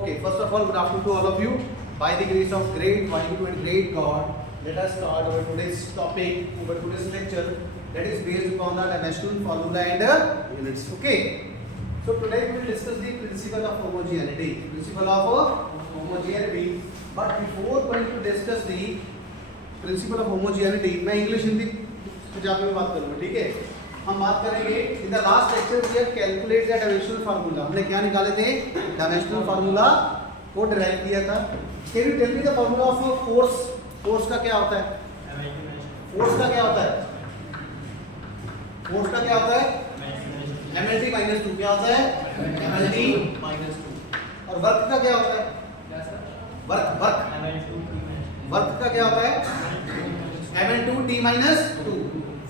Okay, first of all, good afternoon to all of you. By the grace of great Almighty and great God, let us start our today's topic, our today's lecture, that is based upon the dimensional formula and units. Okay. So today we will discuss the principle of homogeneity. Principle of homogeneity. But before going to discuss the principle of homogeneity, मैं English Hindi Punjabi में बात करूँगा, ठीक है? हम बात करेंगे in the last lecture we have calculate the dimensional formula. हमने क्या निकाले थे? डायमेंशनल फार्मूला को डिराइव किया था. Can you tell me the formula of force? Force का क्या होता है? फोर्स का क्या होता है? फोर्स का क्या होता है? mlt minus 2. क्या होता है? mlt minus 2. और वर्क का क्या होता है? वर्क का क्या होता है? ml2t minus 2.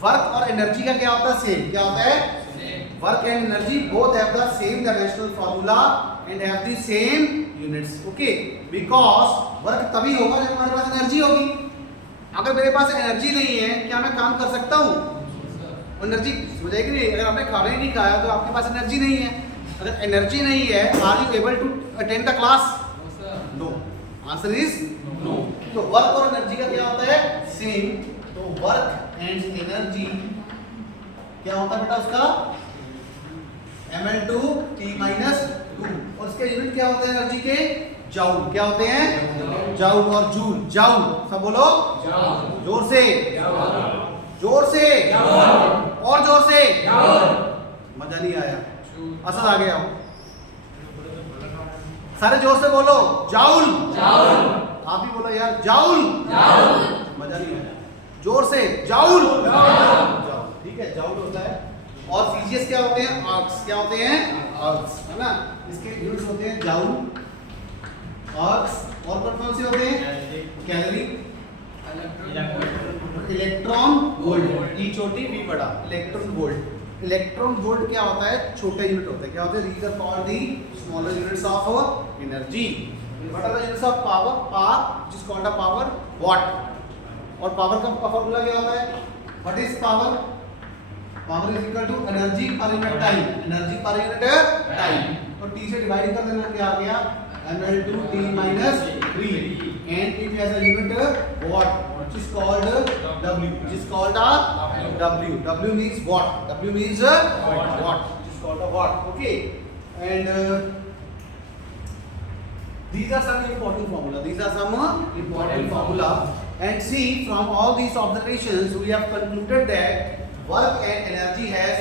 वर्क और एनर्जी का क्या होता है? सेम. क्या होता है? Work and energy both have the same dimensional formula and have the same units. Okay, because work तभी होगा जब हमारे पास एनर्जी होगी. अगर मेरे पास एनर्जी नहीं है, क्या मैं काम कर सकता हूँ? एनर्जी हो जाएगी नहीं. अगर आपने खाना ही नहीं खाया तो आपके पास एनर्जी नहीं है. अगर एनर्जी नहीं है, are you able to attend the class? No. Answer is no. तो वर्क और एनर्जी का क्या होता है? सेम. तो वर्क एंड एनर्जी क्या होता है बेटा उसका? ml2t minus 2. और उसके यूनिट क्या होते हैं एनर्जी के? जाउल. क्या होते हैं? जाउल और जूल. जाउल सब बोलो. जोर से. जोर से. और जोर से. मजा नहीं आया, असर आ गया. सारे जोर से बोलो. जाउल. आप भी बोलो यार. जाउल. मजा नहीं आया. जोर से. जाउल. ठीक है, जाउल होता है. और सीजीएस क्या होते हैं? आर्क्स. क्या होते हैं? आर्क्स, है ना. इसके यूनिट्स होते हैं जाउल, आर्क्स. और कौन से होते हैं? Calorie, electron volt. ई छोटी वी बड़ा. Electron volt. इलेक्ट्रॉन वोल्ट क्या होता है? छोटे यूनिट होते हैं. क्या होते हैं? These are called the smaller units of energy. What are the units of power? Power which is called a power watt. और पावर का फॉर्मूला क्या होता है? What is power? Power is equal to energy per unit time. Energy per unit time. और t से divide कर देना. क्या आ गया? ml2t minus 3 and it has a unit watt which is called w. Which is called a w. W means watt. W means watt. Which is called a watt. Okay. And these are some important formula. These are some important formula. And see, from all these observations we have concluded that work and energy has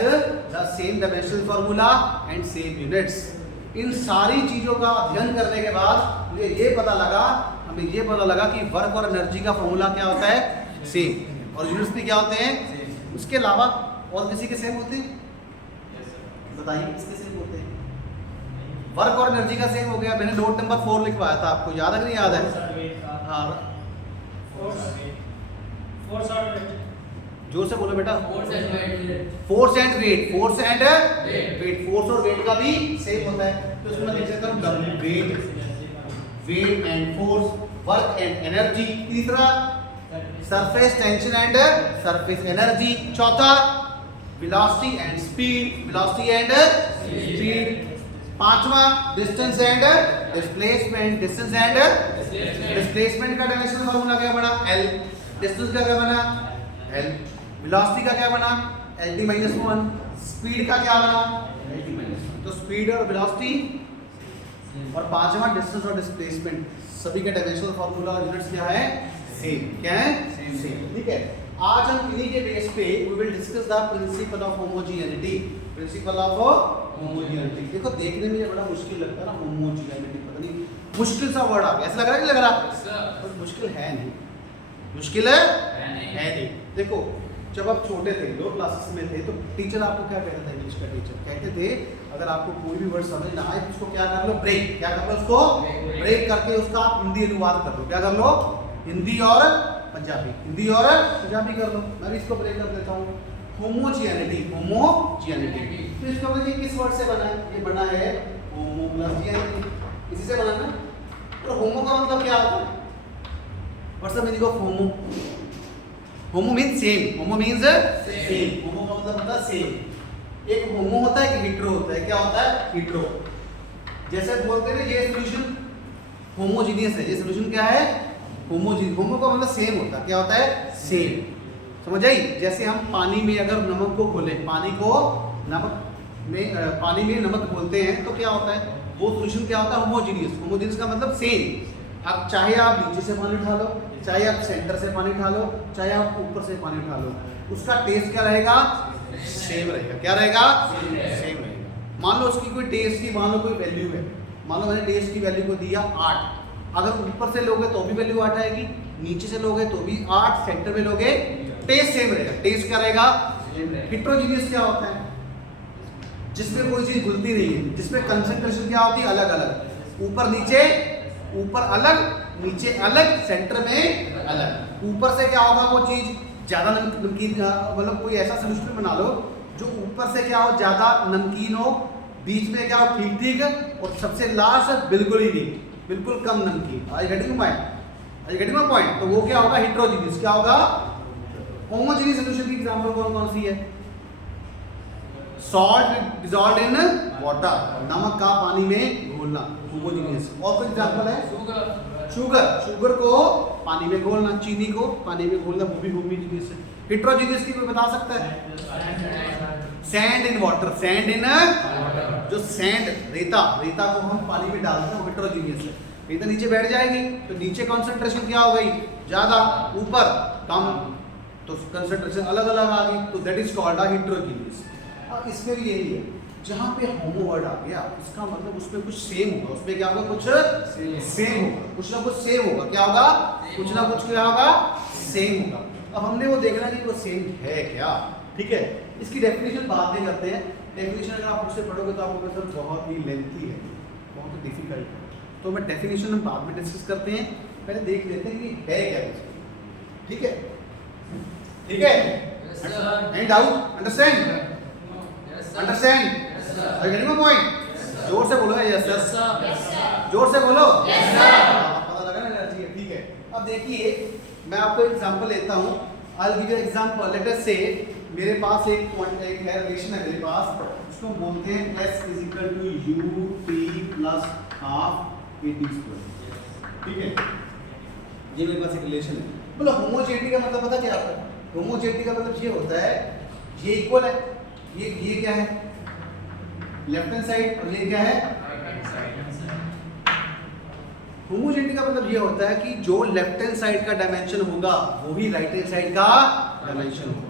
the same dimensional formula and same units. इन सारी चीजों का अध्ययन करने के बाद हमें ये पता लगा कि वर्क और एनर्जी का फॉर्मूला क्या होता है? सेम. और यूनिट्स भी क्या होते हैं? उसके अलावा और किसी के सेम होते हैं? बताइए किसके सेम होते हैं? वर्क और एनर्जी का सेम हो गया. मैंने नोट नंबर 4 लिखवाया था, आपको याद है कि नहीं याद है? हाँ, जोर से बोलो बेटा. Force and weight. Force and weight. Force और वेट का भी सेम होता है. तो इसमें लिख सकता हूं W. Weight and force. Work and energy. तीसरा surface tension and surface energy. चौथा वेलोसिटी एंड स्पीड. पांचवा डिस्टेंस एंड डिस्प्लेसमेंट. डिस्प्लेसमेंट का डायमेंशनल फार्मूला क्या बना? L. डिस्टेंस का क्या बना? L. वेलोसिटी का क्या बना? lt minus 1. स्पीड का क्या बना? lt minus 1. तो स्पीड और वेलोसिटी और पांचवा डिस्टेंस और डिस्प्लेसमेंट, सभी के डायमेंशनल फार्मूला और यूनिट्स क्या है? सेम. क्या है? सेम. ठीक है. आज हम इन्हीं के बेस पे we will discuss the principle of homogeneity. Principle of homogeneity. देखो देखने में ये बड़ा मुश्किल लगता है ना, होमोजेनिटी. पता नहीं मुश्किल सा वर्ड आ गया. ऐसा लग रहा है कि लग रहा? पर मुश्किल है नहीं. मुश्किल है नहीं. देखो जब आप छोटे थे, लो क्लासेस में थे, तो टीचर आपको क्या कहता था? इंग्लिश का टीचर कहते थे अगर आपको कोई भी वर्ड समझ ना आए तो उसको क्या कर लो? ब्रेक. क्या कर लो? उसको ब्रेक करके उसका आप हिंदी अनुवाद कर लो. क्या कर लो? हिंदी और पंजाबी. हिंदी और पंजाबी कर लो. मैं भी इसको ब्रेक कर देता हूँ. होमोजेनिटी. तो इसका मतलब ये किस वर्ड से बना है? ये बना है होमो प्लस जेनिटी. इसी से बना ना. तो होमो का मतलब क्या होता है? What's the meaning of homo? Homo means same. Homo means same. Homo का मतलब होता है सेम. एक होमो होता है कि हिट्रो होता है? क्या होता है? हिट्रो. जैसे बोलते हैं ये सॉल्यूशन होमोजीनियस है, ये सॉल्यूशन क्या है, होमोजीनियस। होमो का मतलब सेम होता है, क्या होता है, सेम। समझ आई? जैसे हम पानी में अगर नमक को घोलें, पानी में नमक घोलते हैं तो क्या होता है, वो सॉल्यूशन क्या होता है, होमोजीनियस। होमोजीनियस का मतलब सेम। अब चाहे आप नीचे से पानी उठा लो, चाहे आप सेंटर से पानी उठा लो, चाहे आप ऊपर से पानी उठा लो, उसका टेस्ट क्या रहेगा, सेम रहेगा। क्या रहेगा, सेम रहेगा। मान लो उसकी कोई टेस्ट की, मान लो कोई वैल्यू है, मान लो मैंने टेस्ट की वैल्यू को दिया 8, अगर ऊपर से लोगे तो भी वैल्यू 8 आएगी, नीचे से लोगे तो भी 8, सेंटर में लोगे, टेस्ट सेम रहेगा। टेस्ट क्या रहेगा, हेटेरोजीनियस। क्या होता है, जिसमें कोई चीज घुलती नहीं है, जिसमें कंसंट्रेशन क्या होती है, अलग अलग, ऊपर नीचे, ऊपर अलग, नीचे अलग, सेंटर में अलग। ऊपर से क्या होगा, वो चीज ज्यादा नमकीन, मतलब कोई ऐसा सॉल्यूशन बना लो जो ऊपर से क्या हो, ज्यादा नमकीन हो, बीच में क्या हो, ठीक ठीक, और सबसे लास्ट बिल्कुल ही नहीं, बिल्कुल कम नमकीन। I getting my point? तो वो क्या होगा, हेटेरोजीनियस। क्या होगा, होमोजीनियस सॉल्यूशन की एग्जांपल कौन कौन सी है, सॉल्ट डिसॉल्व्ड इन वाटर, नमक का पानी में घोलना, होमोजीनियस। और कोई एग्जांपल है, शुगर को पानी में घोलना, चीनी को पानी में घोलना, वो भी होमोजीनियस है। हेटेरोजीनियस की कोई बता सकता है, sand in water, sand in, जो सैंड, रेता को हम पानी में डालते हैं, वो हेटेरोजीनियस है। रेता नीचे बैठ जाएगी तो नीचे कंसंट्रेशन क्या हो गई, ज्यादा, ऊपर कम, तो कंसंट्रेशन अलग अलग आ गई, तो that is called a heterogeneous. और इसमें भी यही है, जहाँ पे होमो वर्ड आ गया, इसका मतलब उसमें कुछ सेम होगा, उसमें क्या होगा, कुछ सेम होगा, कुछ ना कुछ सेम होगा। क्या होगा, कुछ ना कुछ क्या होगा, सेम होगा। अब हमने वो देखना कि वो सेम है क्या, ठीक है। इसकी डेफिनेशन बाद में करते हैं। डेफिनेशन अगर आप मुझसे पढ़ोगे तो आपको मतलब बहुत ही लेंथी है, बहुत ही डिफिकल्ट है, तो मैं डेफिनेशन हम बाद में डिस्कस करते हैं। पहले देख लेते हैं कि है क्या, ठीक है, ठीक है। Any doubt, understand, are getting my point? जोर से बोलो, यस सर, जोर से बोलो, यस सर। पता लगा ना एनर्जी है, ठीक है। अब देखिए मैं आपको एग्जांपल लेता हूं, I will give you example. Let us से मेरे पास एक है, रिलेशन है मेरे पास, उसको बोलते हैं s = ut + हाफ at², ठीक है। ये मेरे पास एक रिलेशन है। बोलो होमोजेनिटी का मतलब पता क्या होता है, होमोजेनिटी का मतलब ये होता है, ये इक्वल है, ये क्या है, लेफ्ट हैंड साइड, और ये क्या है, होमोजेनिटी का मतलब ये होता है कि जो लेफ्ट हैंड साइड का डायमेंशन होगा वो ही राइट हैंड साइड का डायमेंशन होगा।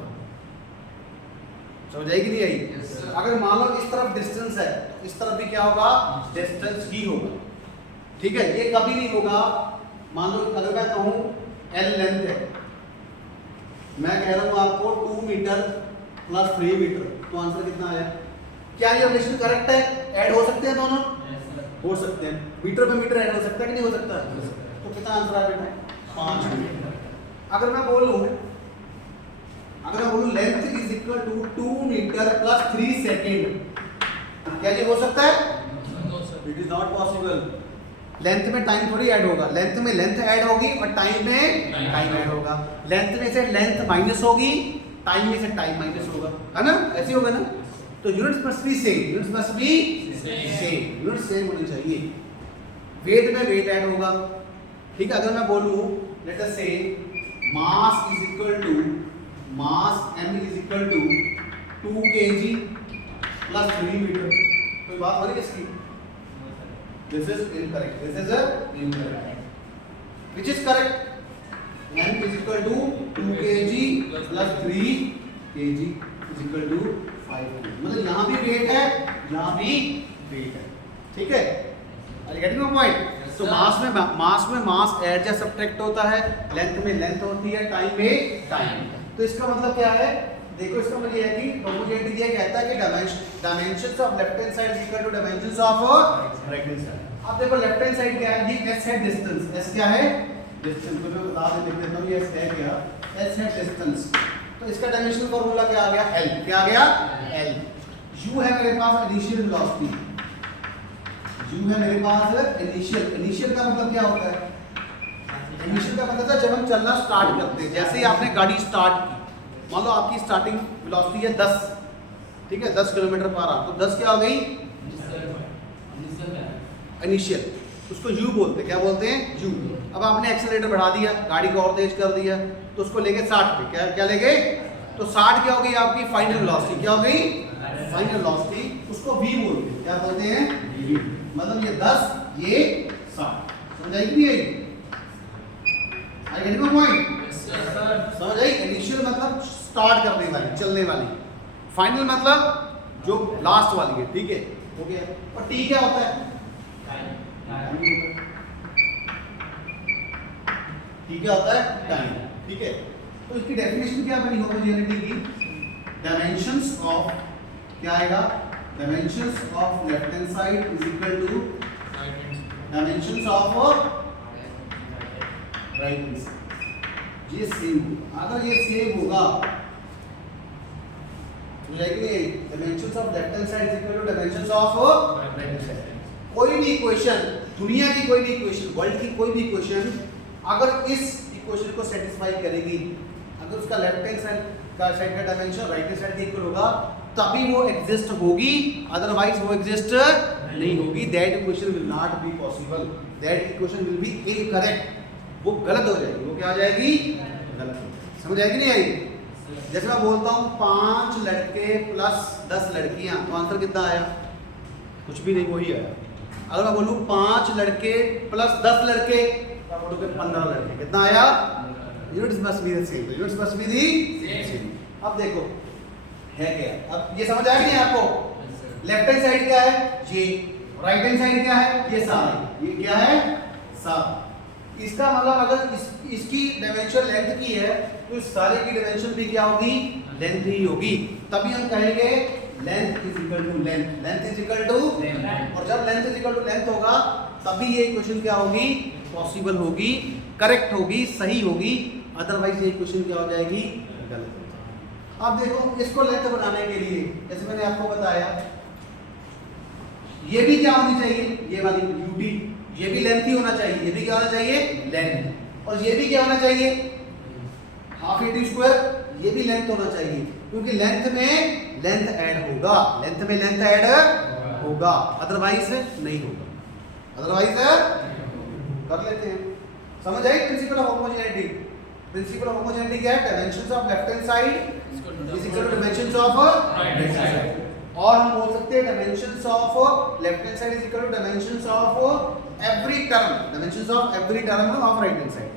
समझ आई कि नहीं आई? अगर मान लो इस तरफ डिस्टेंस है, इस तरफ भी क्या होगा, डिस्टेंस ही होगा, ठीक है। ये कभी नहीं होगा, मान लो अगर मैं कहूं L लेंथ है, मैं कह रहा हूं आपको 2 मीटर + 3 मीटर, तो आंसर कितना आया? क्या ये रिलेशन करेक्ट है? ऐड हो सकते हैं दोनों? हो सकते हैं। मीटर पे मीटर ऐड हो सकता है कि नहीं हो सकता? तो कितना आंसर आ बेटा? 5 मीटर। अगर मैं बोलूं लेंथ = 2 मीटर + 3 सेकेंड, क्या ये हो सकता है? It is not possible. Length में टाइम थोड़ी ऐड होगा, लेंथ में लेंथ ऐड होगी और टाइम में टाइम ऐड होगा। लेंथ में से लेंथ माइनस होगी, टाइम में से टाइम माइनस होगा, है ना? ऐसे होगा ना? तो units must be same, units must be same, unit same होनी चाहिए। वेट में वेट ऐड होगा, ठीक है। अगर मैं बोलूं लेट अस से मास m = 2 kg + 3 मीटर, कोई बात हो रही इसकी? This is incorrect. This is incorrect. Which is correct? m = 2 kg + 3 kg = 5 kg। मतलब यहाँ भी वेट है, यहाँ भी वेट है, ठीक है। Are you getting my point? तो मास में मास ऐड या सब्ट्रैक्ट होता है, लेंथ में लेंथ होती है, टाइम में टाइम। तो इसका मतलब क्या है? देखो इसका मतलब ये है कि होमोजेनिटी ये कहता है कि dimensions of left hand side equal to dimensions of right hand side. अब देखो लेफ्ट हैंड साइड क्या है, ये s है डिस्टेंस, s क्या है? डिस्टेंस। तो मैं बता देता हूं ये s है क्या, s है डिस्टेंस। तो इसका डायमेंशन फार्मूला क्या आ गया? l। क्या आ गया? l। u है मेरे पास इनिशियल वेलोसिटी, u है मेरे पास इनिशियल का मतलब क्या होता है? इनिशियल का मतलब है जब हम चलना स्टार्ट करते हैं, जैसे ही आपने गाड़ी स्टार्ट की, मान लो आपकी स्टार्टिंग वेलोसिटी है 10, ठीक है, 10 किलोमीटर पर आवर, तो 10 क्या हो गई? इनिशियल, उसको यू बोलते हैं। क्या बोलते हैं? यू। अब आपने एक्सेलरेटर बढ़ा दिया, गाड़ी को और तेज कर दिया, तो उसको लेके 60 पे, क्या लेके, तो 60 क्या हो गई आपकी फाइनल वेलोसिटी, क्या हो गई फाइनल वेलोसिटी, उसको v बोलते हैं। क्या बोलते हैं? v। मतलब ये 10 ये 60। समझ आई कि नहीं? I get my point? समझ आई? इनिशियल मतलब स्टार्ट करने वाली, चलने वाली, फाइनल मतलब जो लास्ट वाली है। ठीक है, हो गया। और टी क्या होता है? टी क्या होता है? टाइम। ठीक है, तो इसकी डेफिनेशन क्या बनी होमोजेनिटी की? डायमेंशंस ऑफ, क्या आएगा? Dimensions of left hand side is equal to dimensions of right hand side. ये सेम, अगर ये सेम होगा तो dimensions of left hand side is equal to dimensions of right hand side. कोई भी इक्वेशन, दुनिया की कोई भी इक्वेशन, वर्ल्ड की कोई भी इक्वेशन अगर इस इक्वेशन को सेटिस्फाई करेगी, अगर उसका लेफ्ट हैंड साइड का डायमेंशन राइट हैंड साइड के इक्वल होगा, तभी वो एग्जिस्ट होगी, अदरवाइज वो एग्जिस्ट नहीं होगी। That equation will not be possible, that equation will be incorrect, वो गलत हो जाएगी। वो क्या हो जाएगी? गलत। समझ आएगी नहीं आई? जैसे मैं बोलता हूँ 5 लड़के प्लस 10 लड़कियां, तो आंसर कितना आया? कुछ भी नहीं, वही आया। अगर मैं बोलूँ 5 लड़के प्लस 10 लड़के, तो आप बोलोगे 15 लड़के, कितना आया? Units must be the same, units must be the same. अब देखो है क्या, अब ये समझ आया नहीं आपको? लेफ्ट हैंड साइड क्या है? ये। राइट हैंड साइड क्या है? ये सारे। ये क्या है? सब। इसका मतलब अगर इसकी डायमेंशन लेंथ की है, तो इस सारे की डायमेंशन भी क्या होगी? लेंथ ही होगी। तभी हम कहेंगे length is equal to length, length is equal to, और जब length is equal to length होगा, तभी ये इक्वेशन क्या होगी? पॉसिबल होगी, करेक्ट होगी, सही होगी। अदरवाइज ये इक्वेशन क्या हो जाएगी? गलत। अब देखो, इसको लेंथ बनाने के लिए, जैसे मैंने आपको बताया, ये भी क्या होनी चाहिए? ये वाली यूटी, ये भी लेंथ ही होना चाहिए। ये भी क्या होना चाहिए? लेंथ। और ये भी क्या होना चाहिए? हाफ ए टी स्क्वायर, ये भी लेंथ होना चाहिए, क्योंकि लेंथ में लेंथ ऐड होगा, लेंथ में लेंथ ऐड होगा, अदरवाइज नहीं होगा। अदरवाइज कर लेते हैं। समझ आई principle of homogeneity? Principle of homogeneity क्या है? Dimensions of left hand side is equal to dimensions of right hand side. और हम बोल सकते हैं dimensions of left hand side is equal to dimensions of every term, dimensions of every term of right hand side.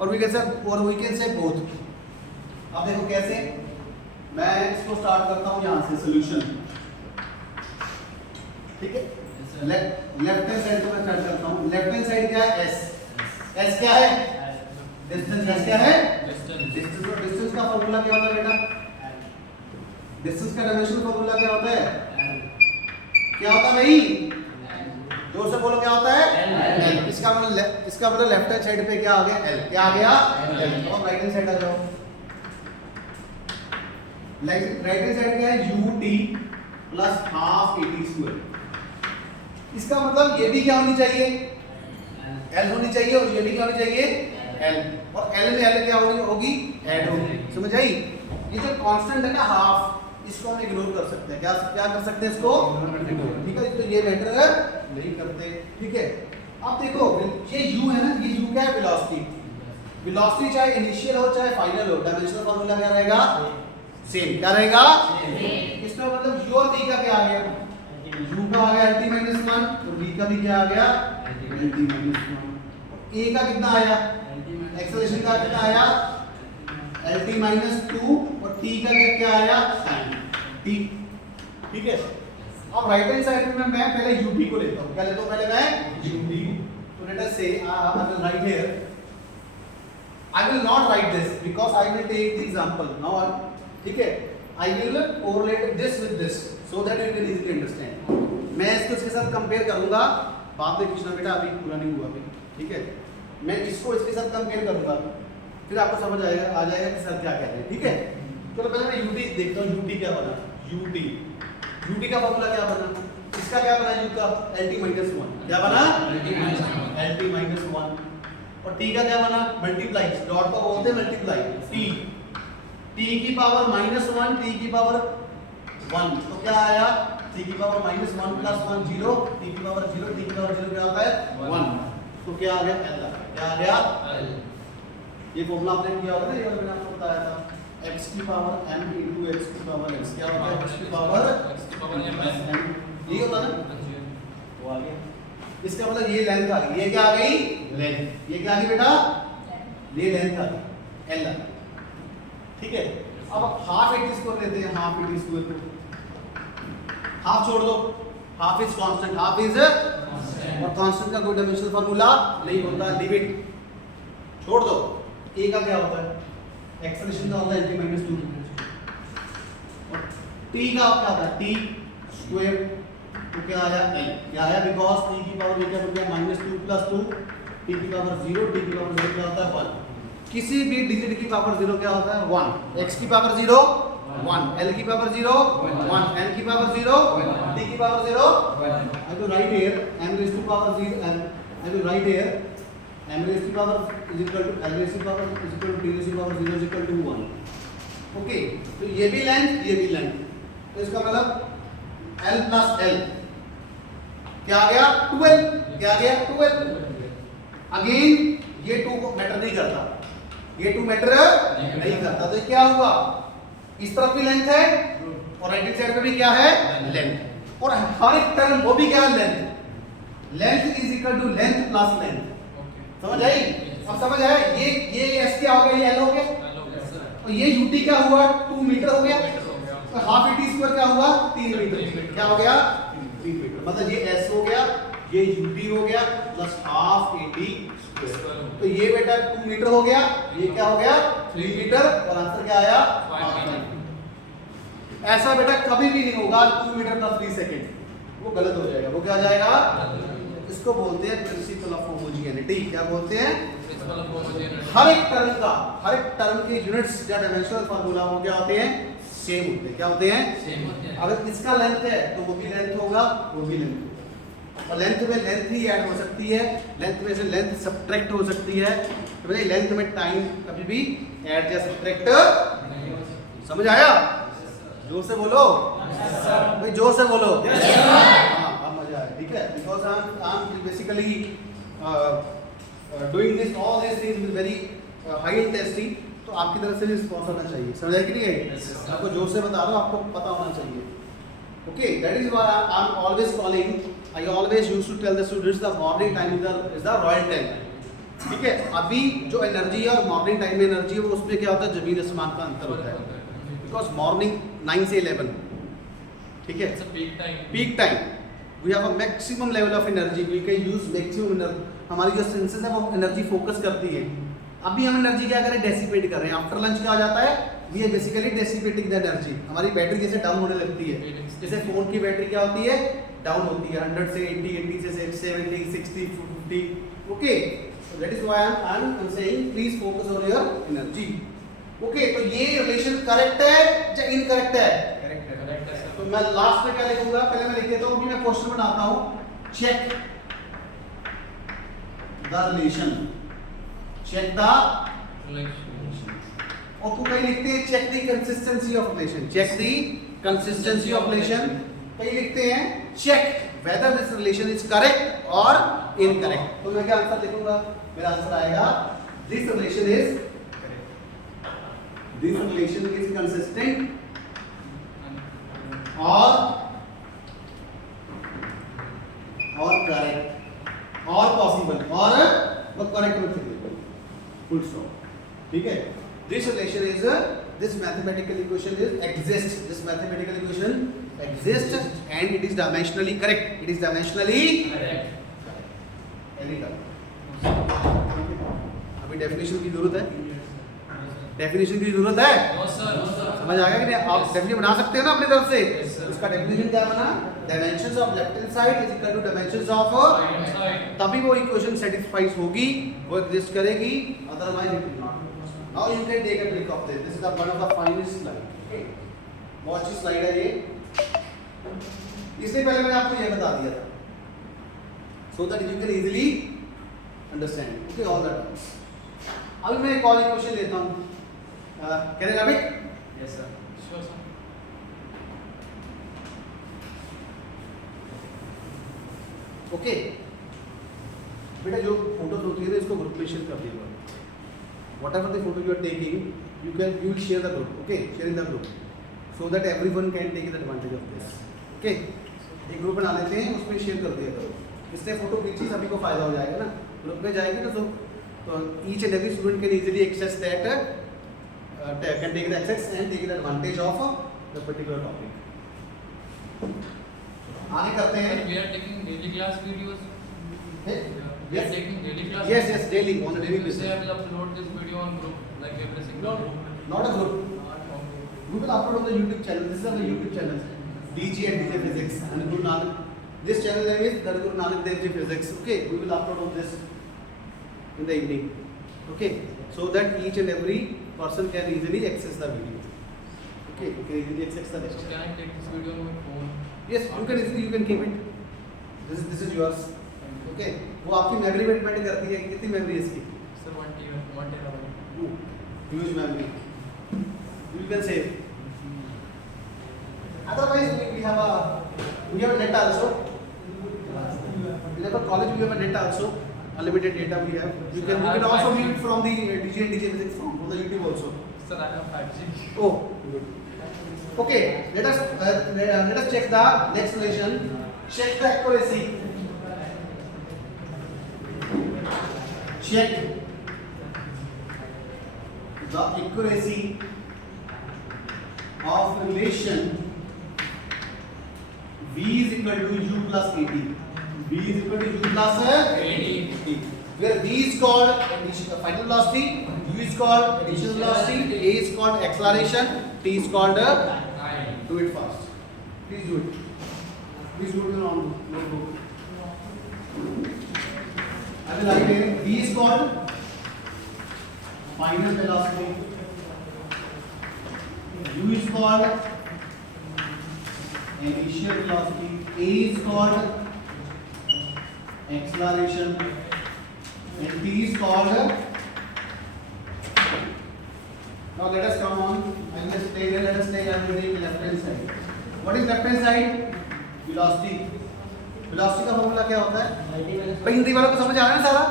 और we can say both. अब देखो कैसे, मैं इसको स्टार्ट करता हूं यहां से सॉल्यूशन। ठीक है, लेफ्ट हैंड साइड को मैं स्टार्ट करता हूं। लेफ्ट हैंड साइड क्या है? एस क्या है? डिस्टेंस। एस क्या है? डिस्टेंस। और डिस्टेंस का फार्मूला क्या होता है बेटा? डिस्टेंस का डायमेंशन फार्मूला क्या होता है? क्या होता है भाई? जोर से बोलो, क्या होता है? एल। इसका मतलब लेफ्ट हैंड साइड पे क्या आ गया? एल। क्या आ गया? एल। अब राइट हैंड साइड आ जाओ। राइट हैंड साइड क्या है? U T plus half A T square. इसका मतलब ये भी क्या होनी चाहिए? एल होनी चाहिए, और ये भी क्या होनी चाहिए? एल। और एल में एल क्या होगी? ऐड होगी। समझ आई? ये जो कांस्टेंट है ना हाफ, इसको हम इग्नोर कर सकते हैं। क्या कर सकते हैं इसको? ठीक है, तो ये मैटर नहीं करते। ठीक है, अब देखो ये u है ना, ये u क्या है? वेलोसिटी। वेलोसिटी चाहे इनिशियल हो चाहे फाइनल हो, डायमेंशनल फार्मूला क्या रहेगा? सेम। क्या रहेगा? इसका मतलब u और v का क्या आ गया? u का आ गया lt - 1, और v का भी क्या आ गया? lt - 1। a का कितना आया? एक्सेलरेशन का कितना आया? lt - 2, और t का क्या आया? sin t। ठीक है, अब राइट हैंड साइड में मैं पहले ut को लेता हूं। क्या लेता हूं? पहले मैं ut। तो लेट अस से I will write here, I will not write this because I will take the example now. ठीक है, I will correlate this with this so that you can easily understand. मैं इसके साथ compare करूंगा, बाद में पूछना बेटा, अभी पूरा नहीं हुआ अभी। ठीक है, मैं इसको इसके साथ कंपेयर करूंगा, फिर आपको समझ आ जाएगा कि सर क्या कह रहे हैं। ठीक है, चलो पहले मैं ut देखता हूँ। ut क्या बना? ut का फॉर्मूला क्या बना? इसका क्या बना? u का lt - 1। क्या बना? lt - 1। और t का क्या बना? मल्टीप्लाई, डॉट को बोलते हैं मल्टीप्लाई। t की पावर -1, t की पावर 1, तो क्या आया? टी की पावर -1 प्लस 1 0, टी की पावर 0, टी की पावर 0 क्या होता है 1। तो क्या आ गया एल, क्या आ गया एल। ये फॉर्मूला आपने किया होगा ना, ये वाला मैंने आपको बताया था x की पावर m into x की पावर x, क्या होता है x की पावर m, ये होता है ना, वो आ गया। इसका मतलब ये लेंथ आ गई, ये क्या आ गई लेंथ, ये क्या आ गई बेटा ये लेंथ आ गई एल, ठीक है। अब हाफ एटी स्क्वायर लेते हैं, हाफ एटी स्क्वायर को हाफ छोड़ दो, half is constant, half is और कांस्टेंट का कोई डायमेंशनल फार्मूला नहीं होता, लिमिट छोड़ दो। ए का क्या होता है एक्सप्रेशन का होता है n - 2, और t का क्या होता है t स्क्वायर, तो क्या आया l, क्या आया बिकॉज़ t की पावर क्या हो गया -2 + 2, t की पावर 0, t की पावर 0 क्या होता है 1। किसी भी डिजिट की पावर 0 क्या होता है 1, x की पावर 0 1, l की पावर 0 1, n की पावर 0 t की power 0 1। I will write here m raised to power 0, and I will write here m raised to power is equal to l raised to power is equal to t raised to power 0 is equal to 1। Okay, तो ये भी length ये भी length, तो इसका मतलब l plus l क्या आ गया 12, क्या आ गया 12। अगेन ये 2 को मैटर नहीं करता, ये 2 मैटर नहीं करता, तो क्या हुआ इस तरफ भी लेंथ है और राइट साइड पे भी क्या है लेंथ, और हर एक टर्म वो भी क्या है length, length is equal to length plus length. समझ आई? अब समझ आया, ये एस क्या हो गया, ये एल हो गया, और ये यूटी क्या हुआ 2 मीटर हो गया, तो हाफ एटी स्क्वायर क्या हुआ 3 मीटर, क्या हो गया 3 मीटर, मतलब ये एस हो गया, ये यूटी हो गया प्लस हाफ एटी स्क्वायर, तो ये बेटा 2 मीटर हो गया, ये क्या हो गया 3 मीटर, और आंसर क्या आया 5। ऐसा बेटा कभी भी नहीं होगा 2 मीटर प्लस 3 सेकंड, वो गलत हो जाएगा, वो क्या आ जाएगा, इसको बोलते हैं प्रिंसिपल ऑफ होमोजेनिटी। क्या बोलते हैं प्रिंसिपल ऑफ होमोजेनिटी। हर एक टर्म के यूनिट्स या डायमेंशनल फार्मूला वो क्या होते हैं सेम होते हैं, क्या होते हैं सेम होते हैं। अगर इसका लेंथ है तो वो भी लेंथ होगा, वो भी लेंथ होगा, और लेंथ में लेंथ ही ऐड हो सकती है, लेंथ में से लेंथ सब्ट्रैक्ट हो सकती है, तो भाई लेंथ में टाइम कभी भी ऐड या सब्ट्रैक्ट नहीं हो सकती। समझ आया? जोर से बोलो भाई, जोर से बोलो। ठीक है, because I'm basically doing this all these things with very high intensity, तो आपकी तरफ से भी रिस्पॉन्स आना चाहिए। समझ आया कि नहीं है? आपको जोर से बता रहा हूँ, आपको पता होना चाहिए। Okay, that is why I'm always calling, I always used to tell the students the morning time is the royal time। ठीक है, अभी जो एनर्जी है और मॉर्निंग टाइम में एनर्जी है वो उसमें क्या होता है जमीन आसमान का अंतर होता है, बिकॉज मॉर्निंग 9 से 11, ठीक है peak time we have a maximum level of energy, we can use maximum energy, हमारी जो सेंसेस है वो एनर्जी फोकस करती है। अभी हम एनर्जी क्या करें डेसिपेट कर रहे हैं, आफ्टर लंच क्या हो जाता है we are basically dissipating the energy, हमारी बैटरी जैसे डाउन होने लगती है, जैसे फोन की बैटरी क्या होती है डाउन होती है 100 से 80, 80 से 70, 60, 50। Okay, so that is why I'm saying please focus on your energy। Okay, तो ये रिलेशन करेक्ट है या इनकरेक्ट है? करेक्ट है। तो मैं लास्ट में क्या लिखूंगा, पहले मैं लिख देता हूं, अभी मैं क्वेश्चन बनाता हूं, check the relation, check the relation, और तो कहीं लिखते हैं check the consistency of relation, check the consistency of relation, कहीं लिखते हैं check whether this relation is correct और इनकरेक्ट। तो मैं क्या आंसर लिखूंगा, मेरा आंसर आएगा दिस रिलेशन इज कंसिस्टेंट और करेक्ट और पॉसिबल, और वो करेक्ट में चाहिए फुल स्टॉप। ठीक है, this relation is this mathematical equation is exists, this mathematical equation exists and it is dimensionally correct, it is dimensionally correct। अभी डेफिनेशन की जरूरत है, डेफिनेशन की जरूरत है, समझ आ गया कि नहीं? आप डेफिनेशन बना सकते हो ना अपनी तरफ से। इसका डेफिनेशन क्या बना, dimensions of left hand side is equal to dimensions of right hand side, तभी वो इक्वेशन सेटिस्फाइज होगी, वो एग्जिस्ट करेगी, otherwise it will not. Now you can take a pic of this. This is the one of the finest slide. Okay, बहुत अच्छी slide है ये। इससे पहले मैंने आपको ये बता दिया था, so that you can easily understand. Okay, all that. अभी मैं एक और क्वेश्चन लेता हूँ। Can I have it? Yes sir. Sure sir. Okay बेटा जो फोटोज होती है ना इसको ग्रुप में शेयर कर दिया whatever the photo you are taking you will share the group okay share in the group so that everyone can take advantage of this okay एक ग्रुप बना लेते हैं उसमें शेयर कर दिया करो इससे फोटो खींची सभी को फायदा हो जाएगा ना ग्रुप में जाएगी ना तो each and every student can easily access that can take the access and take the advantage of the particular topic आगे करते हैं We are taking daily class videos. We are yes taking daily class. yes daily on a daily You say basis I will upload this video on group like every single group. not a group we will upload on the YouTube channel this is our YouTube channel DG and DJ Physics and Guru Nanak this channel name is Guru Nanak Dev Ji Physics okay we will upload on this in the evening okay so that each and every person can easily access the video okay you can easily access the So can I take this video on my phone? yes you can easily you can keep it this is yours okay वो आपकी memory पे depend करती है कि कितनी memory है इसकी Sir, 1 terabyte. huge memory you can save otherwise we have a net also in our college we have a net also unlimited data we have you can also view it from the DJ and DJ Physics from the YouTube also Sir, I have 5G. oh good okay let us check the next relation check the accuracy check the accuracy of relation V is equal to U plus AT. V is equal to U plus AT. Where V is called final velocity, U is called additional velocity, A is called acceleration, T is called do it fast. Please do it. Please do it in your own notebook. I will write here V is called final velocity, U is called initial velocity, A is called acceleration, and T is called. Now let us come on. I will stay here. Let us stay on the left hand side. What is left hand side? Velocity. Velocity का formula क्या होता है? भाई हिंदी वालों को समझ आ रहा है ना सारा?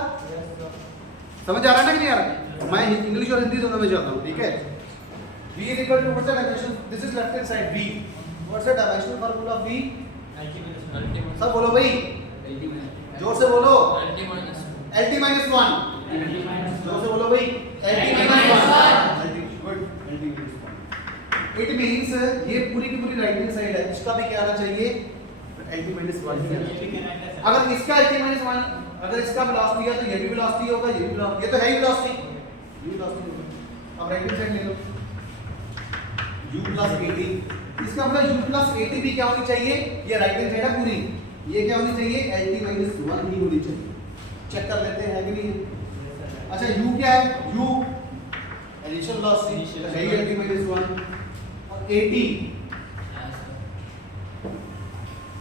समझ आ रहा है ना कि नहीं आ रहा? मैं इंग्लिश और हिंदी दोनों में चलता हूँ, ठीक है? V is equal to what's the dimension? This is left hand side V. What's the dimensional formula of V? सब बोलो भाई. जोर से बोलो. LT minus 1. जोर से बोलो भाई. LT minus 1. Good. LT minus 1. It means ये पूरी की पूरी राइट हैंड साइड है. इसका भी क्या आना चाहिए? LT minus 1. अगर इसका LT minus 1 अगर इसका वेलोसिटी है तो ये भी वेलोसिटी होगा, ये भी वेलोसिटी. ये तो है ही वेलोसिटी. ये वेलोसिटी होगा. अब राइट हैंड साइड ले लो. U plus AT. इसका मतलब U plus AT भी क्या होनी चाहिए? ये राइट हैंड साइड है पूरी. ये क्या होनी चाहिए? LT minus 1 ही होनी चाहिए. चेक कर लेते हैं कि नहीं. अच्छा U क्या है? U initial velocity है LT minus 1 और AT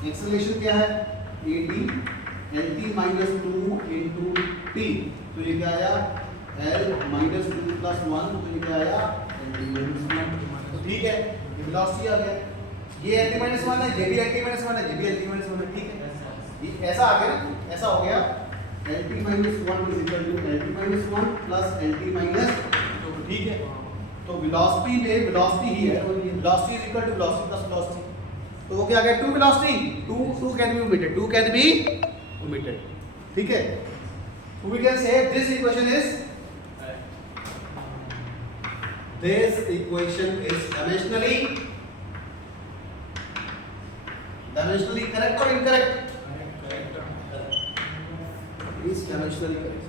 एक्सेलरेशन क्या है? AT LT minus 2 into T. तो ये क्या आया? L minus 2 plus 1 तो ये क्या आया? LT minus 1. तो ठीक है, ये वेलोसिटी आ गया. ये LT minus 1 है, ये भी LT minus 1 है, ये भी LT minus 1 है, ठीक है. ये ऐसा आ गया ना? ऐसा हो गया. LT minus 1 is equal to LT minus 1 plus LT minus 2. ठीक है. तो वेलोसिटी में वेलोसिटी ही है और ये velocity is equal to velocity plus velocity. तो वो क्या आ गया? 2 velocity. 2 can be omitted. 2 can be omitted. ठीक है. So we can say this equation is dimensionally correct or incorrect? Is dimensionally correct.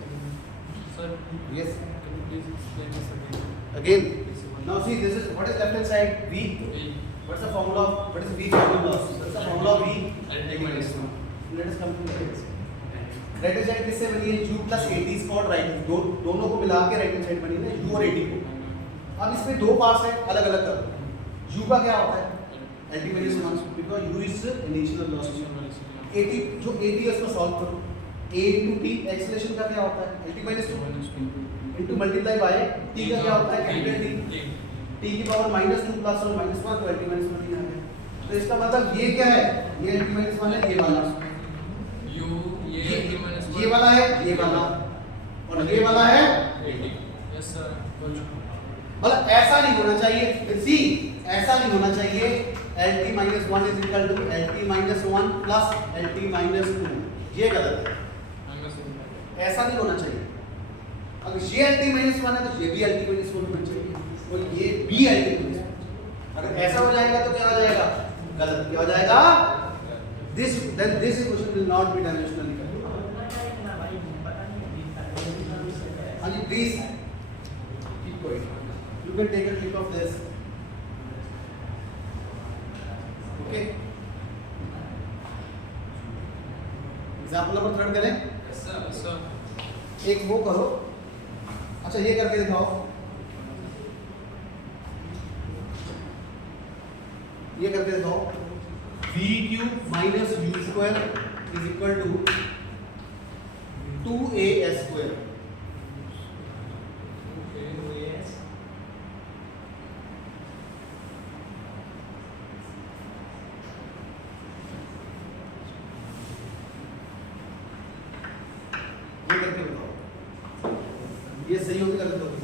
Sir, Yes. can you please explain this again? Again. Now see, this is what is left hand side? V. What's the formula of what is V formula? What's the formula of V? LT minus 1. Let us come to the next. Right hand side किससे बनी है? U plus AT is called right. दोनों को मिला के right hand side बनी है U और AT को. अब इसमें दो पार्ट्स हैं, अलग अलग कर दो. U का क्या होता है? LT minus 1 because U is initial velocity. AT जो AT है उसको सॉल्व करो. A into T एक्सेलरेशन का क्या होता है? LT minus 2 into multiply by T का क्या होता है? Capital T. T की पावर -2 प्लस और -1 तो LT minus 1 ही आ गया. तो इसका मतलब ये क्या है? ये LT minus 1 है, ये वाला. U ये वाला है, ये वाला, और ये वाला है। Yes sir. मतलब ऐसा नहीं होना चाहिए, सी ऐसा नहीं होना चाहिए LT minus 1 is equal to LT minus 1 plus LT minus 2, ये गलत है, ऐसा नहीं होना चाहिए। अगर ये LT minus 1 है तो ये भी LT minus 1 होना चाहिए, और ये भी LT minus 1। अगर ऐसा हो जाएगा तो क्या हो जाएगा? गलत। क्या हो जाएगा? This equation will not be dimensionally correct। हाँ जी, please keep going। You can take a clip of this। Okay, example number 3 करें। Yes sir. एक वो करो, अच्छा ये करके दिखाओ, ये करके दिखाओ। v cube minus u square is equal to 2as square. ये करके बताओ, ये सही होगी गलत होगी?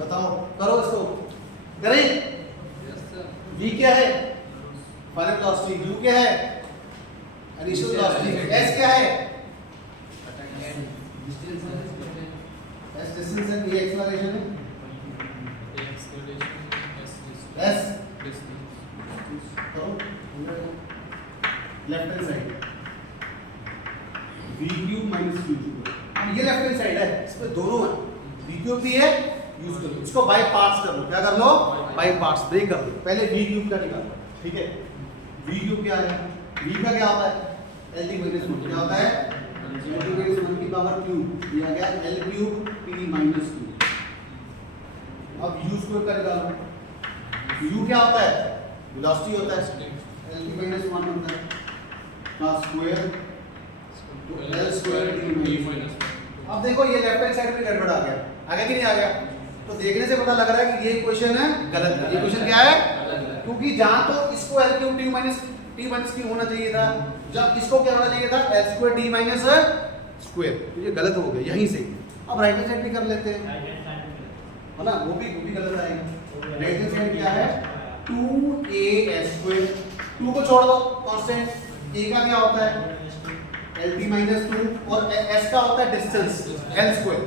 बताओ, करो इसको, करें। Yes sir. v क्या है? Final velocity. u क्या है? Initial velocity. s क्या है? s डिस्टेंस है, ये एक्सेलरेशन है। s करो left hand side, v cube minus u cube. अब ये लेफ्ट हैंड साइड है, इसमें दोनों है, v क्यूब भी है, यूज कर लो, इसको बाय पार्ट्स कर लो। क्या कर लो? बाय पार्ट्स, ब्रेक कर लो। पहले v क्यूब का निकालो, ठीक है? v क्यूब क्या है? v का क्या होता है? LT minus 1। क्या होता है? LT माइनस 1 की पावर क्यूब, दिया गया L क्यूब t माइनस 2। अब u स्क्वायर का निकालो। u क्या होता है? वेलोसिटी होता है, LT माइनस 1 होता है का स्क्वायर तो L स्क्वायर t माइनस 2। अब देखो ये लेफ्ट हैंड साइड पे गड़बड़ आ गया, आ गया कि नहीं आ गया? तो देखने से पता लग रहा है कि ये इक्वेशन है गलत है। ये इक्वेशन क्या है? क्योंकि जहां तो इसको L cube t minus q होना चाहिए था, जब इसको क्या होना चाहिए था? L square t minus square. तो ये गलत हो गया यहीं से। अब राइट हैंड साइड भी कर लेते हैं, है ना? वो भी गलत आएगा। राइट हैंड साइड क्या है? 2as square. 2 को छोड़ दो, कांस्टेंट। a का क्या होता है? LT माइनस 2, और s का होता है डिस्टेंस L स्क्वायर।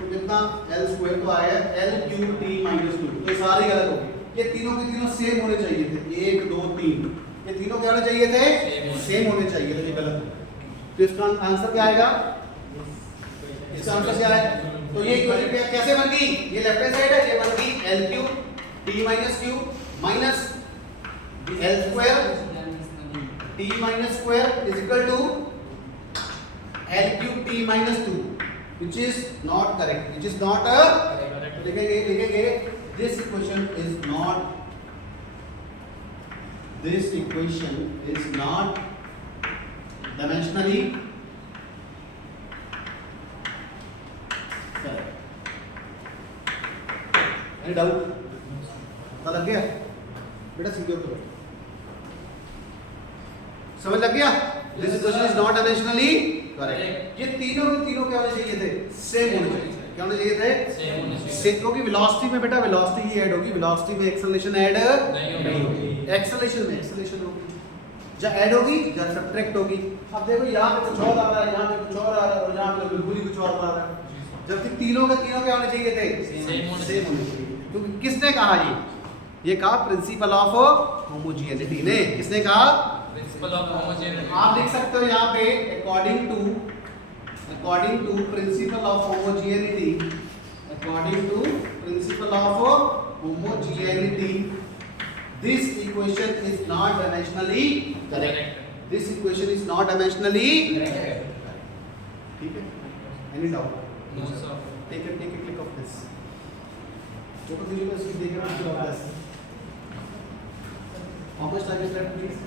तो कितना? L स्क्वायर तो आया L क्यूब t माइनस 2। तो सारी गलत हो गई। ये तीनों के तीनों सेम होने चाहिए थे, 1 2 3, ये तीनों क्या होने चाहिए थे? सेम होने चाहिए थे, ये गलत हो गया। तो इसका आंसर क्या आएगा? इसका आंसर क्या है? तो ये इक्वेशन कैसे बन गई? ये लेफ्ट हैंड साइड है, ये बन गई L cube t minus q minus L square t minus square is equal to L cube t minus 2, which is not correct, which is not a लिखेंगे this equation is not dimensionally correct। any doubt? पता लग गया बेटा? Secure करो, समझ लग गया? this equation is not dimensionally correct. ये तीनों के तीनों क्या होने चाहिए थे? सेम होने चाहिए। क्या होने चाहिए थे? सेम होने चाहिए। सेम, क्योंकि वेलोसिटी में बेटा वेलोसिटी ही ऐड होगी, वेलोसिटी में एक्सेलरेशन ऐड नहीं होगी। एक्सेलरेशन में एक्सेलरेशन होगी, जब ऐड होगी जब सब्ट्रैक्ट होगी। अब देखो यहाँ पे कुछ और आ रहा है, यहाँ पे कुछ और आ रहा है, और यहाँ पे बिल्कुल ही कुछ और आ रहा है। जबकि तीनों के तीनों क्या होने चाहिए थे? सेम होने चाहिए। क्योंकि किसने कहा ये कहा प्रिंसिपल ऑफ होमोजेनिटी ने। किसने कहा? Principle of homogeneity. आप देख सकते हो यहाँ पे according to principle of homogeneity this equation is not dimensionally correct. This equation is not dimensionally correct. ठीक है? Any doubt? No sir. Take a click of this। छोटा वीडियो को देख रहे हो, How much time is left, please?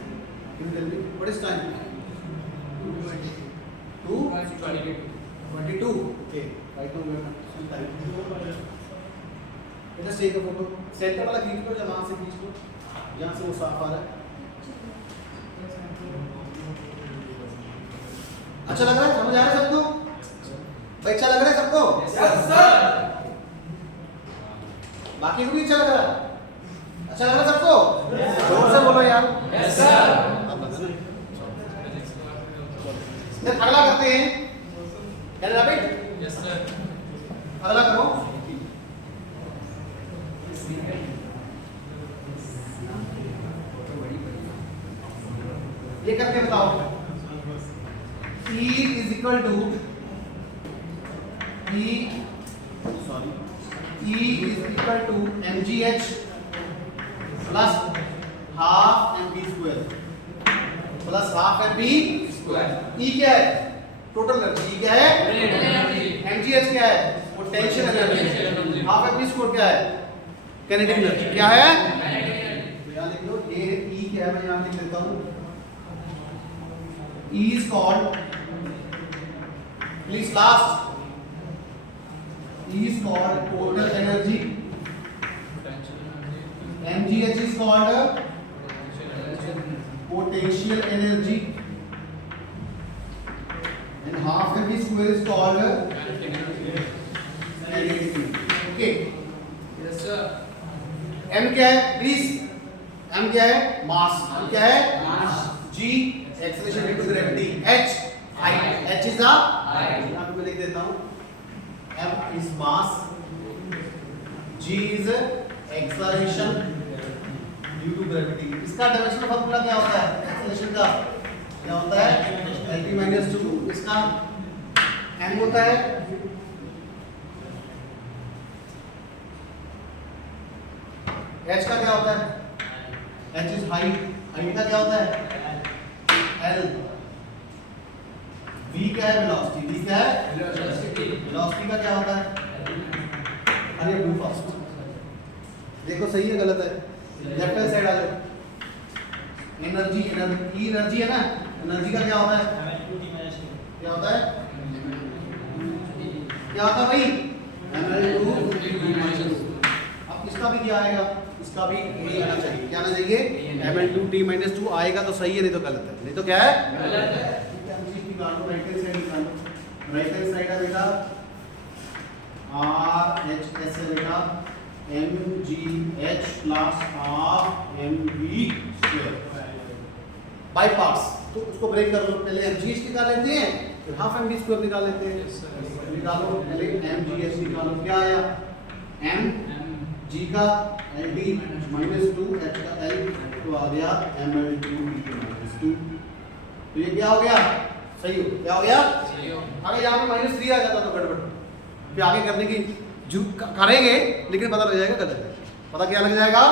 Can you tell me? What is time? 2:22. Okay. Right now we have some time. Let us take a photo. Center वाला खींच लो, जहाँ से खींच लो, जहाँ से वो साफ आ रहा है. अच्छा लग रहा है? समझ आ रहा है सबको? भाई अच्छा लग रहा है सबको? Yes, sir. बाकी को भी अच्छा लग रहा है? अच्छा लग रहा है सबको? जोर से बोलो यार. Yes, sir. अगला करते हैं. Can you repeat? Yes, sir. अगला करो. ये करके बताओ. E is equal to E is equal to mgh plus half mv square plus half mv Square. E क्या है? Total energy. E क्या है? Energy. mgh क्या है? Potential Potential energy. energy. Half mv square क्या है? Kinetic energy. क्या है? Kinetic. यहाँ लिख लो. ये E क्या है? मैं यहाँ लिख देता हूँ. E is called, please last. E is called total energy. Potential energy. mgh is called Potential energy. potential energy. And half mv square is called Kinetic energy. kinetic energy. Okay. Yes, sir. m क्या है? Please. m क्या है? Mass. m क्या है? Mass. g acceleration due to gravity. h height. h is the Height. यहाँ पे मैं लिख देता हूँ. m is mass. g is acceleration due to gravity. इसका डायमेंशनल फॉर्मूला क्या होता है? एक्सेलरेशन का क्या होता है? LT minus 2. इसका m होता है h का क्या होता है? h is height. height का क्या होता है? L. v क्या है? velocity. v क्या है? Velocity. velocity का क्या होता है? अरे move fast. देखो सही है गलत है? लेफ्ट हैंड साइड आ जाओ. एनर्जी एनर्जी है ना. एनर्जी का क्या होता है? क्या होता है? क्या होता है भाई? ml2 अब इसका भी क्या आएगा? इसका भी यही आना चाहिए. क्या आना चाहिए? ml2t-2 आएगा तो सही है, नहीं तो गलत है. नहीं तो क्या है? गलत है. निकालो. राइट हैंड साइड निकालो. राइट हैंड साइड है बेटा RHS है बेटा mgh plus half mv square by parts. तो उसको ब्रेक कर लो. पहले mgh निकाल लेते हैं, फिर हाफ mv स्क्वायर निकाल लेते हैं. Yes, sir. निकालो. पहले mgh निकालो. क्या आया? m g का ld -2 h का l तो आ गया ml2 तो ये क्या हो गया? सही हो. क्या हो गया? सही हो. अगर यहाँ पे -3 आ जाता तो गड़बड़. फिर आगे करने की करेंगे लेकिन पता लग जाएगा गलत है. पता क्या लग जाएगा?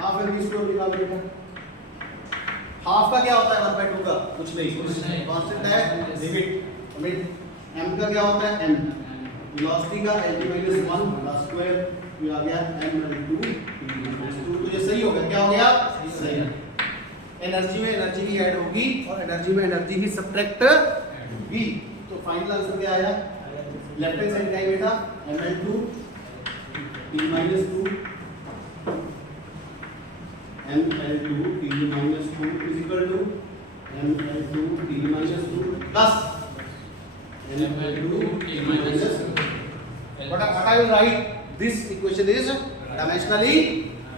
हाफ mv स्क्वायर निकाल देगा. हाफ का क्या होता है? 1/2 का कुछ नहीं. कांस्टेंट है. लिमिट. m का क्या होता है? m वेलोसिटी का lt -1 का स्क्वायर ये आ गया ml2 तो ये सही हो गया. क्या हो गया? सही. एनर्जी में एनर्जी भी ऐड होगी और एनर्जी में एनर्जी भी सब्ट्रैक्ट होगी. तो फाइनल आंसर क्या आया? लेफ्ट हैंड साइड का ही बेटा ml2 t-2 ml2 t-2 is equal to ml2 t-2 plus ml2 t-2. What I will write? This equation is dimensionally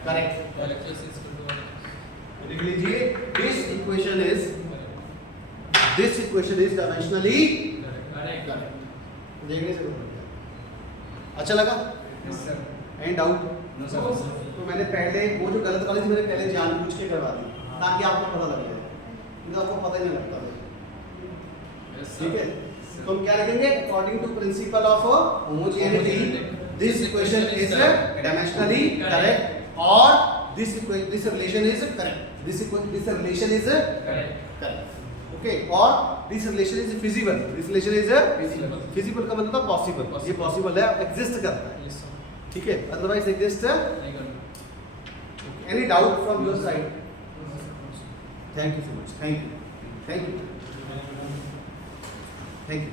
correct. LHS is equal to लिख लीजिए. This equation is dimensionally correct. correct. देखने से पता चला. अच्छा लगा? Yes, sir. Any doubt? No, sir. तो मैंने पहले वो जो गलत वाली थी मैंने पहले जानबूझ के करवा दी ताकि आपको पता लग जाए. इनका आपको पता ही नहीं लगता था. Yes, sir. ठीक है. तो हम क्या लिखेंगे? According to principle of homogeneity this equation is dimensionally correct और this relation is correct. This relation is correct. Okay. और this relation is feasible. This relation is feasible का मतलब possible. ये possible है, exist करता है. Yes, sir. ठीक है. Otherwise exist नहीं करना. Okay. Any doubt from your side? Thank you so much. Thank you. Thank you. Thank you.